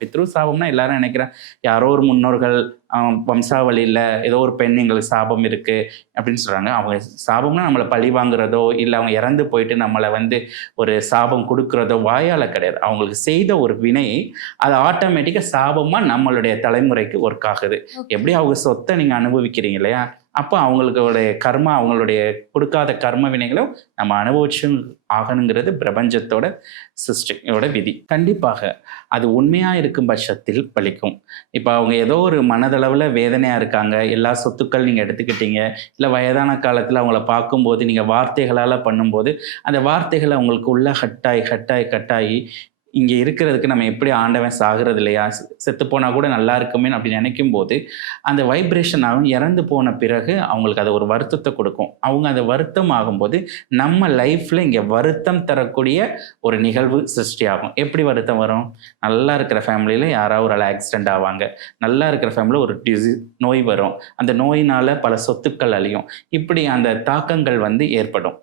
பித்ரு சாபம்னா எல்லாரும் நினைக்கிறேன், யாரோ ஒரு முன்னோர்கள் வம்சாவளியில ஏதோ ஒரு பெண் எங்களுக்கு சாபம் இருக்கு அப்படின்னு சொல்றாங்க. அவங்க சாபம்னா நம்மள பழி வாங்குறதோ, இல்ல அவங்க இறந்து போயிட்டு நம்மள வந்து ஒரு சாபம் குடுக்குறதோ வாயால கிடையாது. அவங்களுக்கு செய்த ஒரு வினை, அது ஆட்டோமேட்டிக்கா சாபமா நம்மளுடைய தலைமுறைக்கு ஒர்க் ஆகுது. ஓகே. எப்படி அவங்க சொத்த நீங்க அனுபவிக்கிறீங்க இல்லையா? அப்ப அவங்களுடைய கர்மா, அவங்களுடைய கொடுக்காத கர்ம வினைகளும் நம்ம அனுபவிச்சும் ஆகணுங்கிறது பிரபஞ்சத்தோட சிருஷ்டியோட விதி. கண்டிப்பாக. அது உண்மையா இருக்கும் பட்சத்தில் பலிக்கும். இப்ப அவங்க ஏதோ ஒரு மனதளவுல வேதனையா இருக்காங்க. எல்லா சொத்துக்கள் நீங்க எடுத்துக்கிட்டீங்க. இல்ல வயதான காலத்துல அவங்கள பார்க்கும்போது, நீங்க வார்த்தைகளால பண்ணும்போது, அந்த வார்த்தைகள் அவங்களுக்கு உள்ள ஹட்டாயி, ஹட்டாயி, கட்டாயி, இங்க இருக்கிறதுக்கு நம்ம எப்படி ஆண்டவன் சாகுறது இல்லையா? செத்து போனா கூட நல்லா இருக்குமேன்னு அப்படி நினைக்கும்போது, அந்த வைப்ரேஷன் ஆகும். இறந்து போன பிறகு அவங்களுக்கு அது ஒரு வருத்தத்த குடுக்கும். அவங்க அது வருத்தம் ஆகும்போது, நம்ம லைஃப்ல இங்க வருத்தம் தரக்கூடிய ஒரு நிகழ்வு சிருஷ்டியாகும். எப்படி வருத்தம் வரும்? நல்லா இருக்கிற ஃபேமிலியில யாராவது ஒரு ஆள் ஆக்சிடென்ட் ஆவாங்க. நல்லா இருக்கிற ஃபேமிலில ஒரு நோய் வரும். அந்த நோயினால பல சொத்துக்கள் அழியும். இப்படி அந்த தாக்கங்கள் வந்து ஏற்படும்.